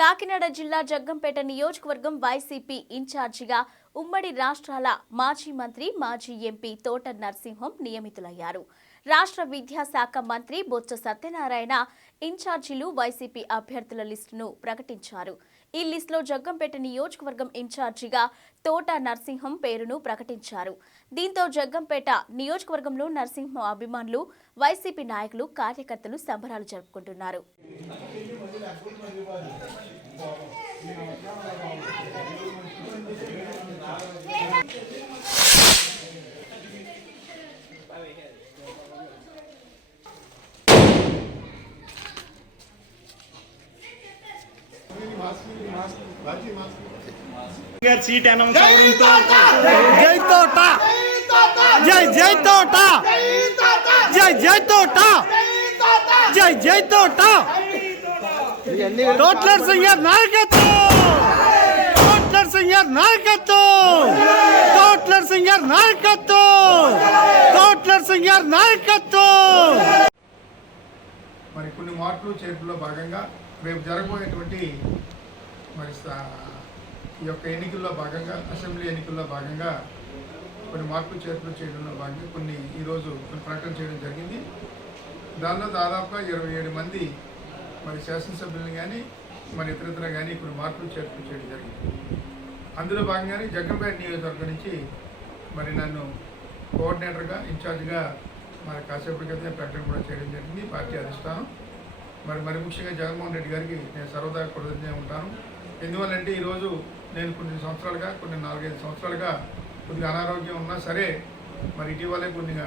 కాకినాడ జిల్లా జగ్గంపేట నియోజకవర్గం వైసీపీ ఇన్ఛార్జిగా ఉమ్మడి రాష్ట్రాల మాజీ మంత్రి మాజీ ఎంపీ తోట నరసింహం నియమితులయ్యారు. రాష్ట్ర విద్యాశాఖ మంత్రి బొత్స సత్యనారాయణ ఇన్ఛార్జీలు వైసీపీ అభ్యర్థుల లిస్టును ప్రకటించారు. ఈ లిస్టులో జగ్గంపేట నియోజకవర్గం ఇన్ఛార్జిగా తోట నరసింహం పేరును ప్రకటించారు. దీంతో జగ్గంపేట నియోజకవర్గంలో నరసింహం అభిమానులు, వైసీపీ నాయకులు, కార్యకర్తలు సంబరాలు జరుపుకుంటున్నారు. सीट अनाउंस जय तोटा जय जय तोटा जय जय तोटा जय जय तोटा तोटलर सिंह नायकत्व तोटलर सिंह नायकत्व तोटलर सिंह नायकत्व तोटलर सिंह नायकत्व మరి కొన్ని మార్పులు చేర్పుల్లో భాగంగా రేపు జరగబోయేటువంటి మరి ఈ యొక్క ఎన్నికల్లో భాగంగా అసెంబ్లీ ఎన్నికల్లో భాగంగా కొన్ని మార్పులు చేర్పులు చేయడంలో భాగంగా కొన్ని ఈరోజు కొన్ని ప్రకటన చేయడం జరిగింది. దానిలో దాదాపుగా 27 మంది మరి శాసనసభ్యులను కానీ మరి ఇతరితర కానీ కొన్ని మార్పులు చేర్పులు చేయడం జరిగింది. అందులో భాగంగానే జగ్గంపేట నియోజకవర్గం నుంచి మరి నన్ను కోఆర్డినేటర్గా ఇన్ఛార్జిగా మరి కాసేపటి క్రితం ప్రకటన కూడా చేయడం జరిగింది. పార్టీ అధిష్టానం మరి ముఖ్యంగా జగన్మోహన్ రెడ్డి గారికి నేను సర్వదా కృతజ్ఞతగా ఉంటాను. ఎందువల్లంటే ఈరోజు నేను కొన్ని సంవత్సరాలుగా 4-5 సంవత్సరాలుగా కొద్దిగా అనారోగ్యం ఉన్నా సరే మరి ఇటీవలే కొద్దిగా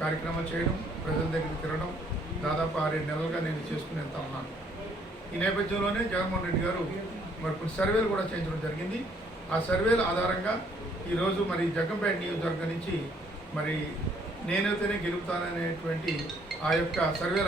కార్యక్రమాలు చేయడం, ప్రజల దగ్గరికి తిరగడం దాదాపు 6-7 నెలలుగా నేను చేసుకుని వెళ్తా ఉన్నాను. ఈ నేపథ్యంలోనే జగన్మోహన్ రెడ్డి గారు మరి కొన్ని సర్వేలు కూడా చేయించడం జరిగింది. ఆ సర్వేల ఆధారంగా ఈరోజు మరి జగ్గంపేట నియోజకవర్గం నుంచి మరి నేనైతేనే గెలుపుతాననేటువంటి ఆ యొక్క సర్వేల